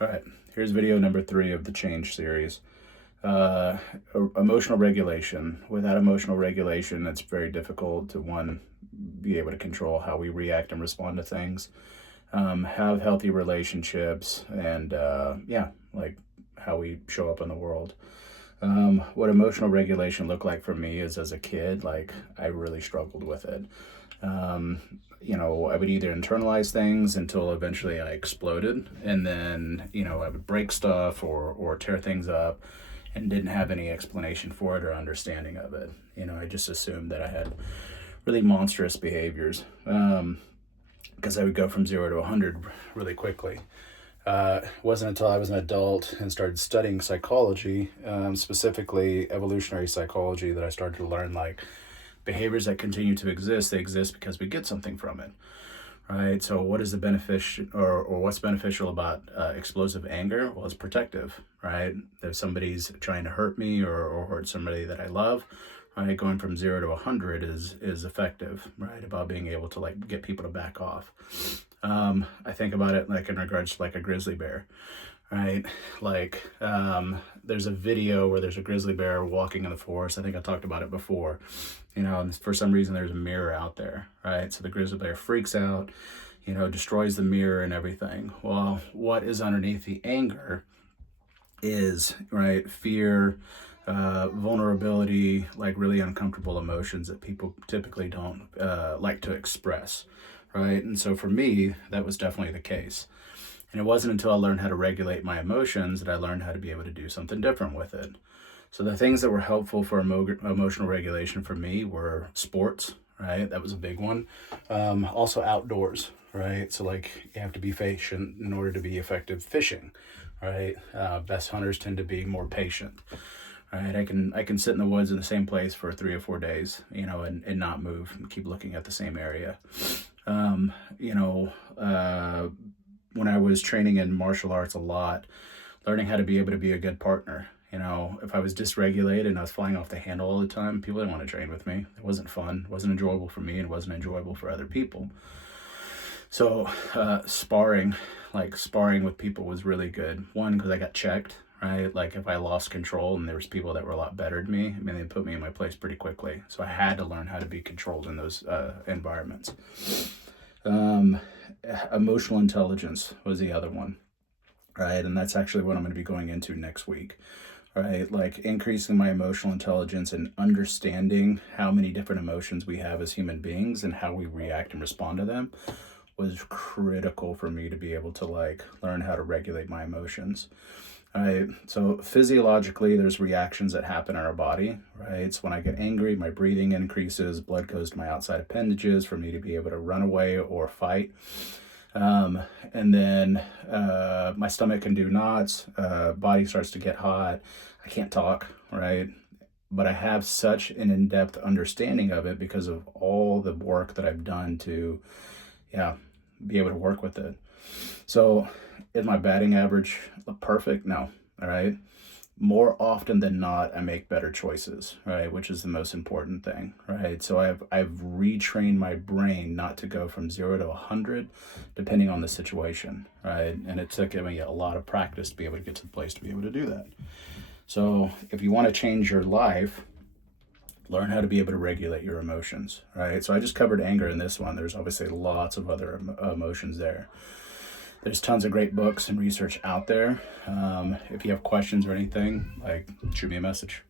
All right, here's video number 3 of the Change series. Uh, Emotional regulation. Without emotional regulation, it's very difficult to, one, be able to control how we react and respond to things, have healthy relationships, and yeah, like how we show up in the world. What emotional regulation looked like for me is as a kid, like I really struggled with it. Um, I would either internalize things until eventually I exploded, and then, I would break stuff or tear things up and didn't have any explanation for it or understanding of it. I just assumed that I had really monstrous behaviors because I would go from 0 to 100 really quickly. It wasn't until I was an adult and started studying psychology, specifically evolutionary psychology, that I started to learn like behaviors that continue to exist, they exist because we get something from it, right? So what is the benefit or what's beneficial about explosive anger? Well, it's protective, right? If somebody's trying to hurt me or hurt somebody that I love, right, going from 0 to 100 is effective, right? About being able to like get people to back off. I think about it like in regards to like a grizzly bear, right? Like, there's a video where there's a grizzly bear walking in the forest. I think I talked about it before. And for some reason there's a mirror out there, right? So the grizzly bear freaks out, destroys the mirror and everything. Well, what is underneath the anger is, right, fear, vulnerability, like really uncomfortable emotions that people typically don't like to express, right? And so for me, that was definitely the case. And it wasn't until I learned how to regulate my emotions that I learned how to be able to do something different with it. So the things that were helpful for emotional regulation for me were sports, right? That was a big one. Also outdoors, right? So like you have to be patient in order to be effective fishing, right? Best hunters tend to be more patient, right? I can sit in the woods in the same place for 3 or 4 days, and not move and keep looking at the same area. Um, you know, uh, when I was training in martial arts a lot, learning how to be able to be a good partner. If I was dysregulated and I was flying off the handle all the time, people didn't want to train with me. It wasn't fun. It wasn't enjoyable for me and it wasn't enjoyable for other people. So sparring with people was really good. One, because I got checked, right? Like if I lost control and there was people that were a lot better than me, I mean, they put me in my place pretty quickly. So I had to learn how to be controlled in those environments. Um, Emotional intelligence was the other one, right? And that's actually what I'm going to be going into next week, right? Like increasing my emotional intelligence and understanding how many different emotions we have as human beings and how we react and respond to them was critical for me to be able to like learn how to regulate my emotions. Right. So physiologically, there's reactions that happen in our body, right? So when I get angry, my breathing increases, blood goes to my outside appendages for me to be able to run away or fight. And then my stomach can do knots, body starts to get hot. I can't talk, right? But I have such an in-depth understanding of it because of all the work that I've done to, yeah, be able to work with it. So is my batting average perfect? No. All right. More often than not, I make better choices, right? Which is the most important thing, right? So I've retrained my brain not to go from 0 to 100, depending on the situation, right? And it took me a lot of practice to be able to get to the place to be able to do that. So if you want to change your life, learn how to be able to regulate your emotions, right? So I just covered anger in this one. There's obviously lots of other emotions there. There's tons of great books and research out there. If you have questions or anything, like shoot me a message.